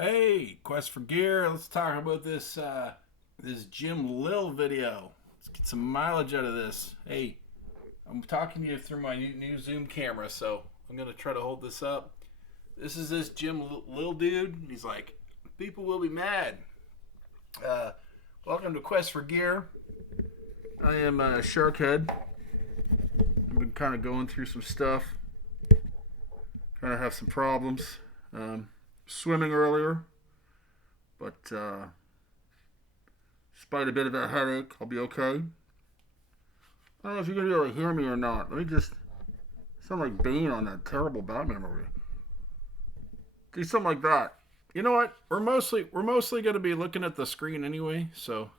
Hey, Quest for Gear. Let's talk about this Jim Lill video. Let's get some mileage out of this. Hey, I'm talking to you through my new Zoom camera, so I'm gonna try to hold this up. This is this Jim Lill dude. He's like, people will be mad. Welcome to Quest for Gear. I am Sharkhead. I've been kind of going through some stuff. Kind of have some problems. Swimming earlier, but despite a bit of a headache, I'll be okay. I don't know if you can really hear me or not. Let me just sound like Bane on that terrible Batman movie. Do something like that. You know what? We're mostly going to be looking at the screen anyway, so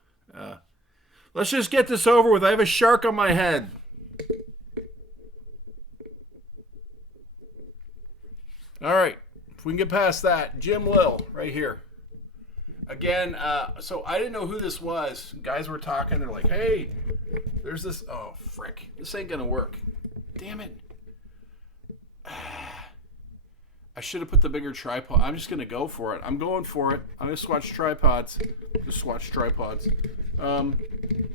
let's just get this over with. I have a shark on my head. All right. If we can get past that, Jim Lill, right here. Again, so I didn't know who this was. Guys were talking. They're like, hey, there's this. Oh, frick. This ain't going to work. Damn it. I should have put the bigger tripod. I'm just going to go for it. I'm going for it. I'm going to swatch tripods. Just swatch tripods.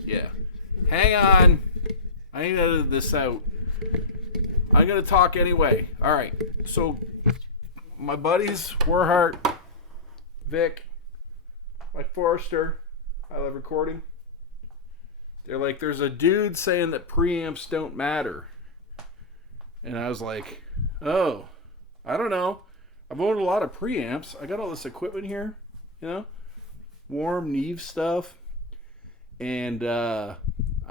Yeah. Hang on. I need to edit this out. I'm going to talk anyway. All right. So my buddies, Warhart, Vic, Mike Forrester, I Love Recording. They're like, there's a dude saying that preamps don't matter. And I was like, oh, I don't know. I've owned a lot of preamps. I got all this equipment here, you know, warm Neve stuff. And I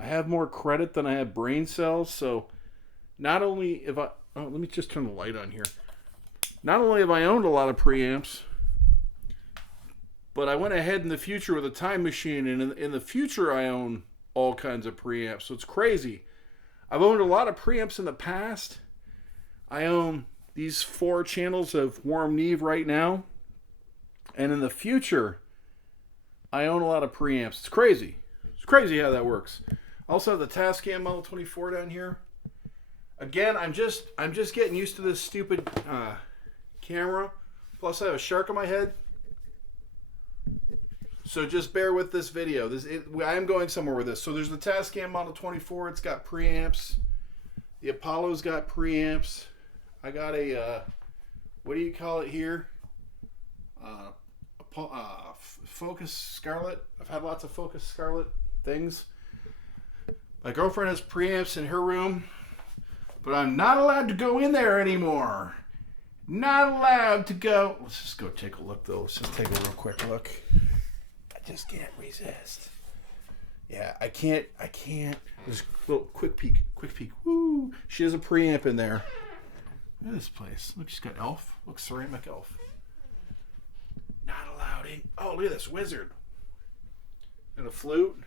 have more credit than I have brain cells. So not only if I, let me just turn the light on here. Not only have I owned a lot of preamps, but I went ahead in the future with a time machine, and in the future I own all kinds of preamps. So it's crazy. I've owned a lot of preamps in the past. I own these 4 channels of warm Neve right now, and in the future I own a lot of preamps. It's crazy. It's crazy how that works. I also have the Tascam Model 24 down here. Again, I'm just getting used to this stupid camera. Plus I have a shark on my head. So just bear with this video. I am going somewhere with this. So there's the Tascam Model 24. It's got preamps. The Apollo's got preamps. I got a, what do you call it here? Focus Scarlett. I've had lots of Focus Scarlett things. My girlfriend has preamps in her room, but I'm not allowed to go in there anymore. Not allowed to go. Let's just go take a look, though. Let's just take a real quick look. I just can't resist. Yeah, I can't. Just a little quick peek. Woo! She has a preamp in there. Look at this place. Look, she's got elf. Look, ceramic elf. Not allowed in. Oh, look at this wizard. And a flute.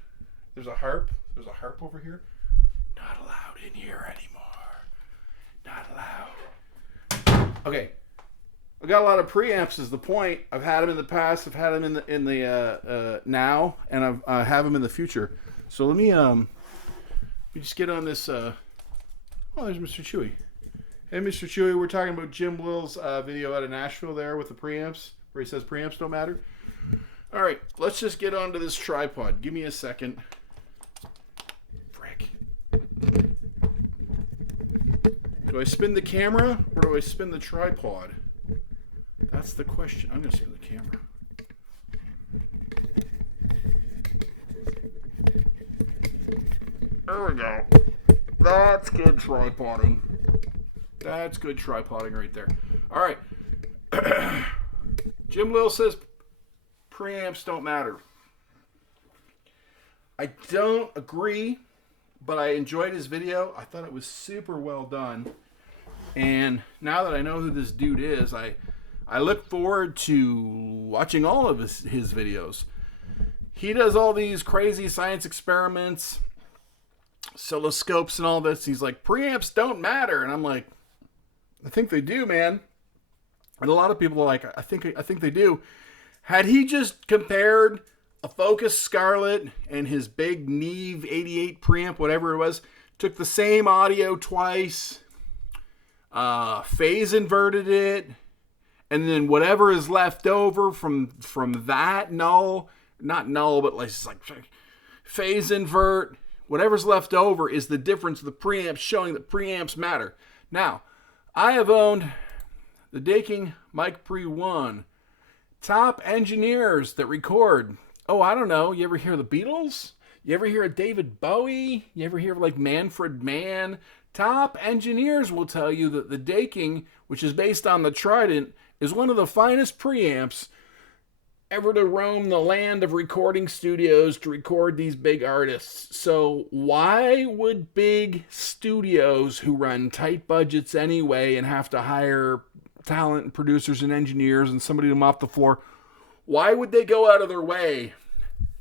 There's a harp. There's a harp over here. Not allowed in here anymore. Not allowed. Okay, I got a lot of preamps is the point. I've had them in the past. I've had them in the now, and I have them in the future. So let me just get on this. Oh, there's Mr. Chewy. Hey, Mr. Chewy, we're talking about Jim Lill's video out of Nashville there with the preamps, where he says preamps don't matter. All right, let's just get onto this tripod. Give me a second. Frick. Do I spin the camera or do I spin the tripod? That's the question. I'm going to spin the camera. There we go. That's good tripoding. That's good tripoding right there. All right. Jim Lill says preamps don't matter. I don't agree, but I enjoyed his video. I thought it was super well done. And now that I know who this dude is, I look forward to watching all of his videos. He does all these crazy science experiments, oscilloscopes and all this. He's like, preamps don't matter. And I'm like, I think they do, man. And a lot of people are like, I think they do. Had he just compared a Focus Scarlett and his big Neve 88 preamp, whatever it was, took the same audio twice, phase inverted it, and then whatever is left over from that null, not null, but like phase invert, whatever's left over is the difference of the preamps, showing that preamps matter. Now, I have owned the Daking Mic Pre 1. Top engineers that record. Oh, I don't know. You ever hear the Beatles? You ever hear of David Bowie? You ever hear of like Manfred Mann? Top engineers will tell you that the Daking, which is based on the Trident, is one of the finest preamps ever to roam the land of recording studios to record these big artists. So why would big studios who run tight budgets anyway and have to hire talent and producers and engineers and somebody to mop the floor, why would they go out of their way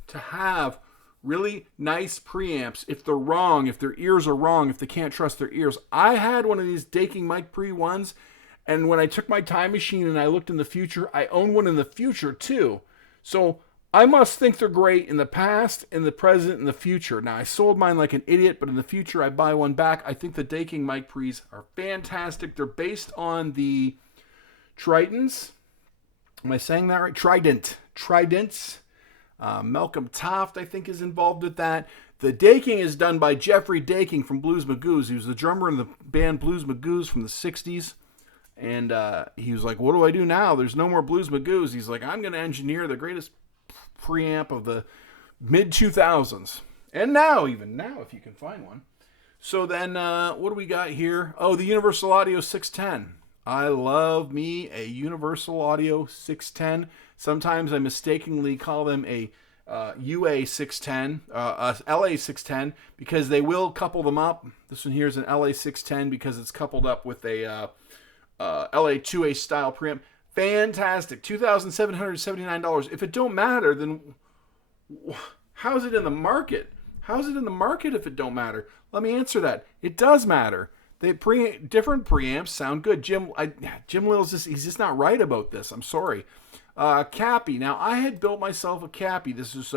to have really nice preamps if they're wrong, if their ears are wrong, if they can't trust their ears? I had one of these Daking Mic Pre 1s, and when I took my time machine and I looked in the future, I own one in the future too. So I must think they're great in the past, in the present, and the future. Now, I sold mine like an idiot, but in the future I buy one back. I think the Daking Mic Pre's are fantastic. They're based on the Tridents. Am I saying that right? Tridents. Malcolm Toft, I think, is involved with that. The Daking is done by Jeffrey Daking from Blues Magoos. He was the drummer in the band Blues Magoos from the 60s. And he was like, what do I do now? There's no more Blues Magoos. He's like, I'm going to engineer the greatest preamp of the mid-2000s. And now, if you can find one. So then, what do we got here? Oh, the Universal Audio 610. I love me a Universal Audio 610. Sometimes I mistakenly call them a UA 610, LA 610, because they will couple them up. This one here is an LA 610 because it's coupled up with a LA 2A style preamp. Fantastic. $2,779. If it don't matter, then how's it in the market? How's it in the market if it don't matter? Let me answer that. It does matter. Different preamps sound good. Jim Lill he's just not right about this. I'm sorry. Cappy. Now, I had built myself a Cappy. This is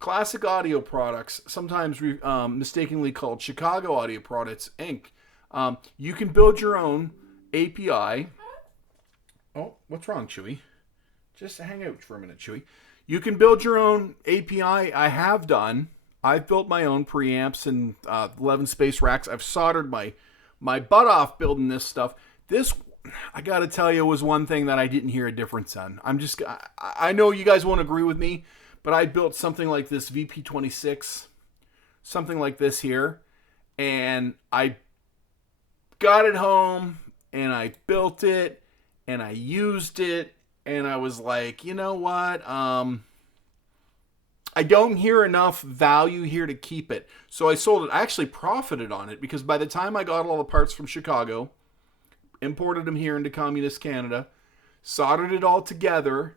Classic Audio Products, sometimes mistakenly called Chicago Audio Products, Inc. You can build your own API. Oh, what's wrong, Chewy? Just hang out for a minute, Chewy. You can build your own API. I have done. I've built my own preamps and 11 space racks. I've soldered my butt off building this stuff. This, I got to tell you, was one thing that I didn't hear a difference on. I know you guys won't agree with me, but I built something like this VP26, something like this here, and I got it home, and I built it, and I used it, and I was like, you know what? I don't hear enough value here to keep it. So I sold it. I actually profited on it because by the time I got all the parts from Chicago, imported them here into communist Canada, soldered it all together,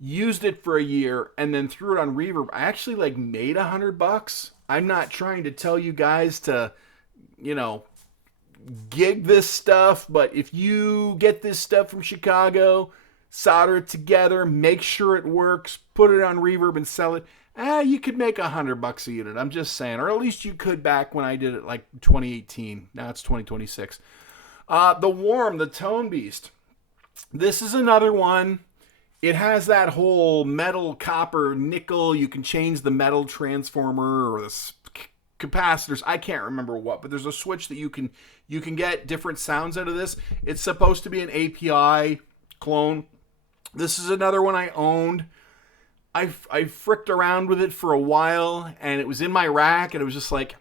used it for a year, and then threw it on reverb, I actually made $100. I'm not trying to tell you guys to, gig this stuff, but if you get this stuff from Chicago, solder it together, make sure it works, put it on reverb and sell it, you could make $100 a unit. I'm just saying, or at least you could back when I did it 2018. Now it's 2026. The Warm, the Tone Beast. This is another one. It has that whole metal, copper, nickel. You can change the metal transformer or the capacitors. I can't remember what, but there's a switch that you can get different sounds out of this. It's supposed to be an API clone. This is another one I owned. I fricked around with it for a while, and it was in my rack, and it was just like,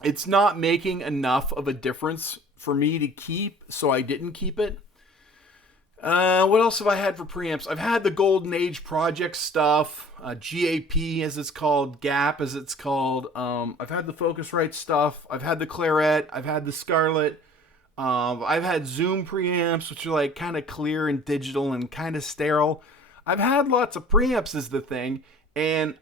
it's not making enough of a difference for me to keep, so I didn't keep it. What else have I had for preamps? I've had the Golden Age Project stuff, GAP as it's called, GAP as it's called. I've had the Focusrite stuff. I've had the Claret. I've had the Scarlett. I've had Zoom preamps, which are kind of clear and digital and kind of sterile. I've had lots of preamps is the thing, and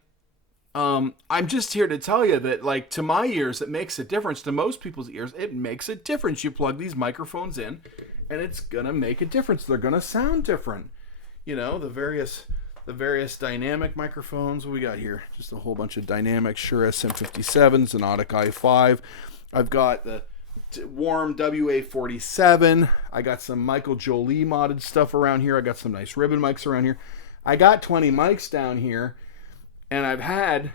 I'm just here to tell you that, to my ears, it makes a difference. To most people's ears, it makes a difference. You plug these microphones in, and it's gonna make a difference. They're gonna sound different. The various dynamic microphones. What we got here? Just a whole bunch of dynamic Shure SM57s, an Audic i5. I've got the Warm WA-47. I got some Michael Jolie modded stuff around here. I got some nice ribbon mics around here. I got 20 mics down here, and I've had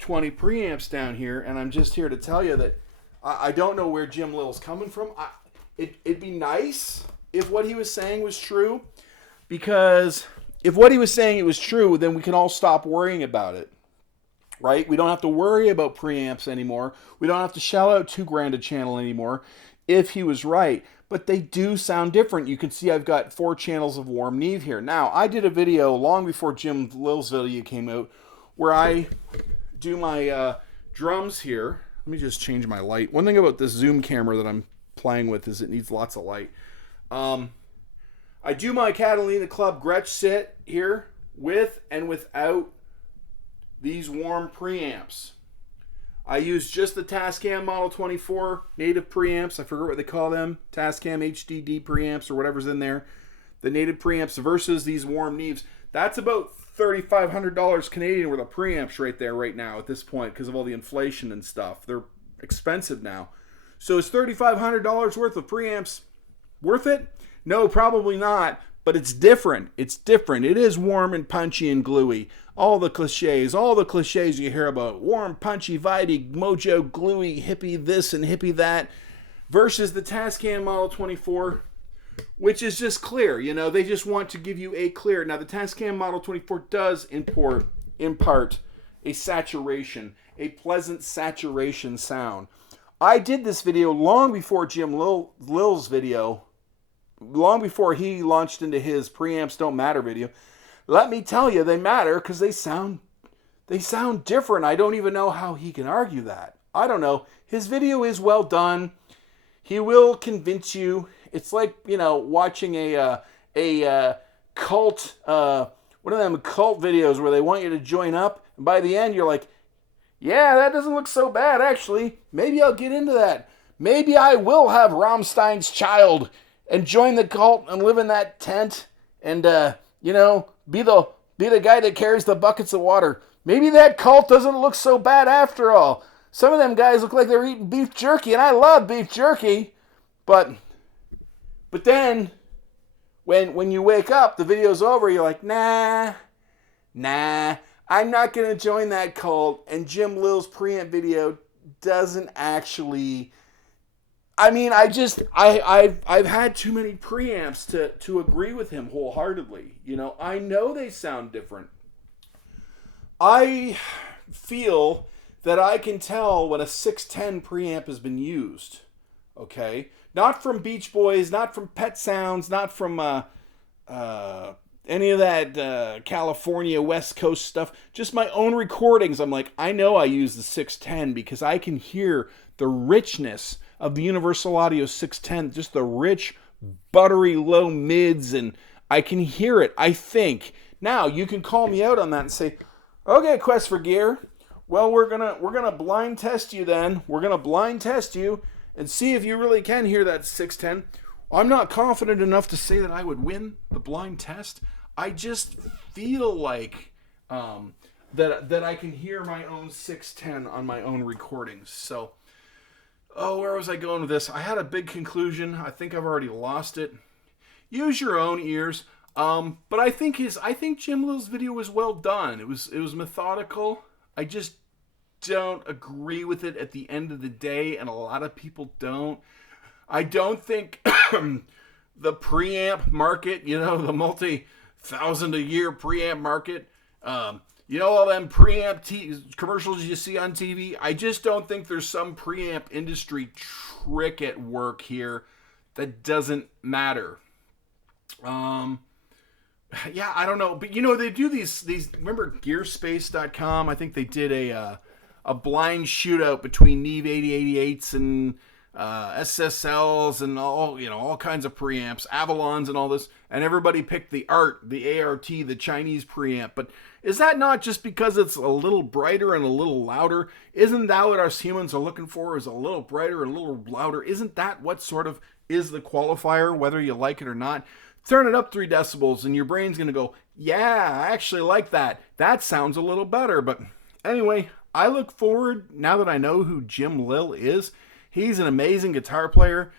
20 preamps down here, and I'm just here to tell you that I don't know where Jim Lill's coming from. It'd be nice if what he was saying was true, because if what he was saying it was true, then we can all stop worrying about it, right? We don't have to worry about preamps anymore. We don't have to shell out $2,000 a channel anymore if he was right. But they do sound different. You can see I've got 4 channels of warm Neve here. Now, I did a video long before Jim Lill's video came out where I do my drums here. Let me just change my light. One thing about this zoom camera that I'm playing with is it needs lots of light. I do my Catalina Club Gretsch sit here with and without these warm preamps. I use just the Tascam Model 24 native preamps. I forget what they call them. Tascam HDD preamps or whatever's in there. The native preamps versus these warm Neves. That's about $3,500 Canadian worth of preamps right there right now at this point because of all the inflation and stuff. They're expensive now. So is $3,500 worth of preamps worth it? No, probably not, but it's different. It's different. It is warm and punchy and gluey. All the cliches you hear about. Warm, punchy, vibey, mojo, gluey, hippie this and hippie that. Versus the Tascam Model 24, which is just clear. You know, they just want to give you a clear. Now, the Tascam Model 24 does impart a saturation, a pleasant saturation sound. I did this video long before Jim Lill's video, long before he launched into his Preamps Don't Matter video. Let me tell you, they matter because they sound different. I don't even know how he can argue that. I don't know. His video is well done. He will convince you. It's like, you know, watching a cult, one of them cult videos where they want you to join up, and by the end you're like, yeah, that doesn't look so bad actually. Maybe I'll get into that. Maybe I will have Rammstein's child and join the cult and live in that tent and you know, be the guy that carries the buckets of water. Maybe that cult doesn't look so bad after all. Some of them guys look like they're eating beef jerky, and I love beef jerky, but then when you wake up, the video's over, you're like, nah, I'm not going to join that cult. And Jim Lill's preamp video doesn't actually, I mean, I've had too many preamps to agree with him wholeheartedly. You know, I know they sound different. I feel that I can tell when a 610 preamp has been used. Okay? Not from Beach Boys, not from Pet Sounds, not from any of that California West Coast stuff. Just my own recordings. I'm like, I know I use the 610 because I can hear the richness of the Universal Audio 610, just the rich, buttery low mids, and I can hear it, I think. Now, you can call me out on that and say, okay, Quest for Gear, well, we're gonna blind test you then. We're gonna blind test you and see if you really can hear that 610. I'm not confident enough to say that I would win the blind test. I just feel like that I can hear my own 610 on my own recordings. So, where was I going with this? I had a big conclusion. I think I've already lost it. Use your own ears. But I think Jim Lill's video was well done. It was methodical. I just don't agree with it at the end of the day, and a lot of people don't. I don't think the preamp market, you know, the multi-thousand-a-year preamp market, you know, all them preamp commercials you see on TV, I just don't think there's some preamp industry trick at work here that doesn't matter. Yeah, I don't know, but you know, they do these remember gearspace.com? I think they did a blind shootout between Neve 8088s and SSLs and all kinds of preamps, Avalons and all this, and everybody picked the ART, the Chinese preamp. But is that not just because it's a little brighter and a little louder? Isn't that what us humans are looking for, is a little brighter and a little louder? Isn't that what sort of is the qualifier, whether you like it or not? Turn it up 3 decibels and your brain's going to go, yeah, I actually like that. That sounds a little better. But anyway, I look forward, now that I know who Jim Lill is, He's an amazing guitar player.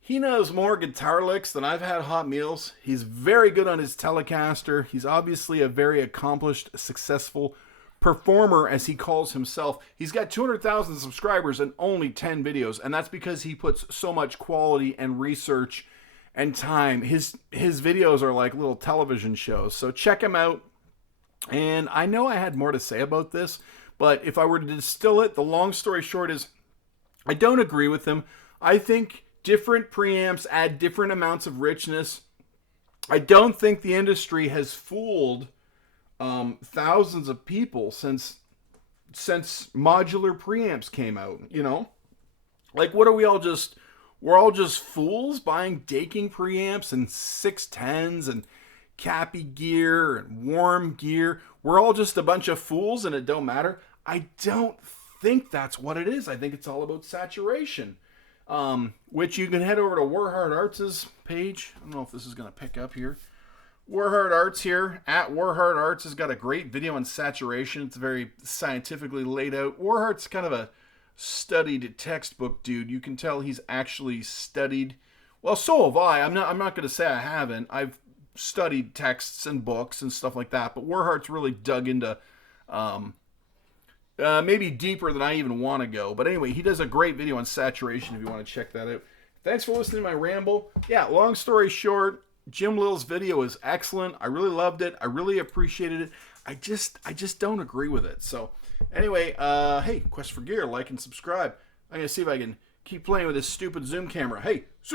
He knows more guitar licks than I've had hot meals. He's very good on his Telecaster. He's obviously a very accomplished, successful performer, as he calls himself. He's got 200,000 subscribers and only 10 videos, and that's because he puts so much quality and research and time. His videos are like little television shows, so check him out. And I know I had more to say about this, but if I were to distill it, the long story short is I don't agree with him. I think different preamps add different amounts of richness. I don't think the industry has fooled thousands of people since modular preamps came out. You know, like, what are we all just? We're all just fools buying Daking preamps and 610s and Cappy gear and Warm gear. We're all just a bunch of fools and it don't matter. I don't think that's what it is. I think it's all about saturation. Which you can head over to Warhard Arts' page. I don't know if this is going to pick up here. Warhard Arts here, at Warhard Arts, has got a great video on saturation. It's very scientifically laid out. Warhard's kind of a studied textbook dude. You can tell he's actually studied. Well, so have I. I'm not going to say I haven't. I've studied texts and books and stuff like that. But Warhard's really dug into maybe deeper than I even want to go. But anyway, he does a great video on saturation if you want to check that out. Thanks for listening to my ramble. Yeah, long story short, Jim Lill's video is excellent. I really loved it. I really appreciated it. I just don't agree with it. So anyway, hey, Quest for Gear, like and subscribe. I'm going to see if I can keep playing with this stupid Zoom camera. Hey, see ya.